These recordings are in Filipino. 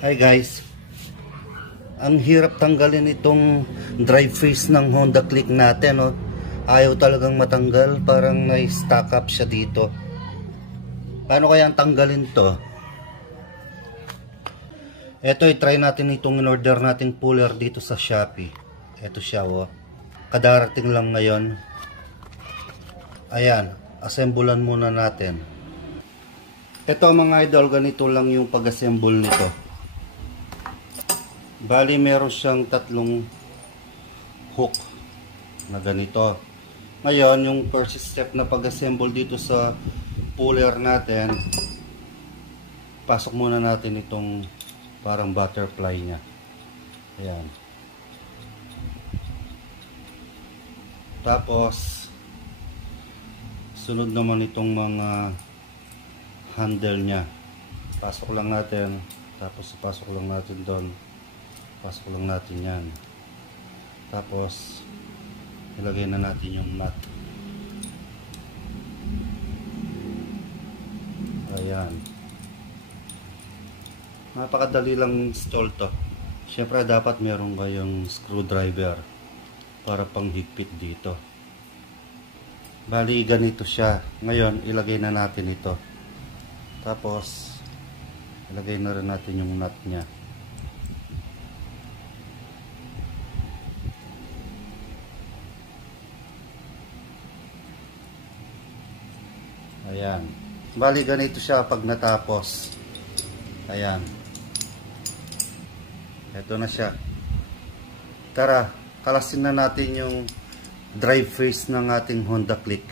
Hi guys, ang hirap tanggalin itong drive face ng Honda Click natin, oh. Ayaw talagang matanggal, parang na-stack up siya dito. Paano kaya ang tanggalin to? Ito, i-try natin itong in-order nating puller dito sa Shopee. Ito siya, oh. Kadarating lang ngayon. Ayan, assemblean muna natin. Ito mga idol, ganito lang yung pag-assemble nito. Bali meron siyang tatlong hook na ganito. Ngayon, yung first step na pag-assemble dito sa puller natin, pasok muna natin itong parang butterfly nya. Ayan. Tapos sunod naman itong mga handle nya. Pasok lang natin, tapos pasok lang natin doon. Pasok lang natin yan. Tapos ilagay na natin yung nut. Ayan. Napakadali lang install to. Siyempre dapat meron kayong screwdriver para panghigpit dito. Bali ganito siya. Ngayon ilagay na natin ito. Tapos ilagay na rin natin yung nut nya. Ayan. Bali ganito siya pag natapos. Ayan. Ito na siya. Tara, kalasin na natin yung drive face ng ating Honda Click.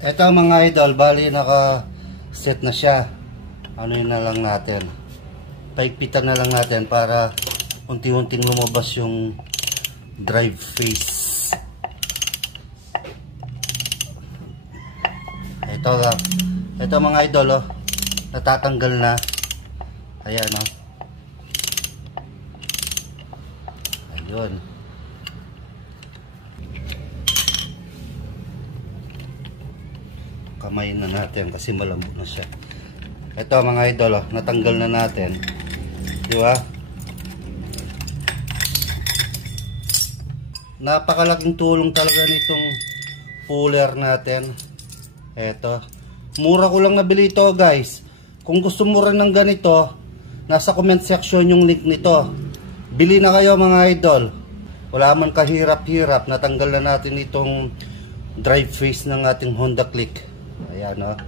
Ito mga idol, bali naka-set na siya. Ano yun na lang natin. Paigpitan na lang natin para unti-unting lumabas yung drive face. Ito mga idol, oh, natatanggal na. Ayan, oh. Ayun. Kamayin na natin kasi malambot na siya. Ito mga idol, oh, natanggal na natin. Di ba? Napakalaking tulong talaga nitong puller natin. Eto, mura ko lang nabili ito guys. Kung gusto mo rin ng ganito, nasa comment section yung link nito. Bili na kayo mga idol. Wala man kahirap-hirap, natanggal na natin itong drive face ng ating Honda Click. Ayan, oh.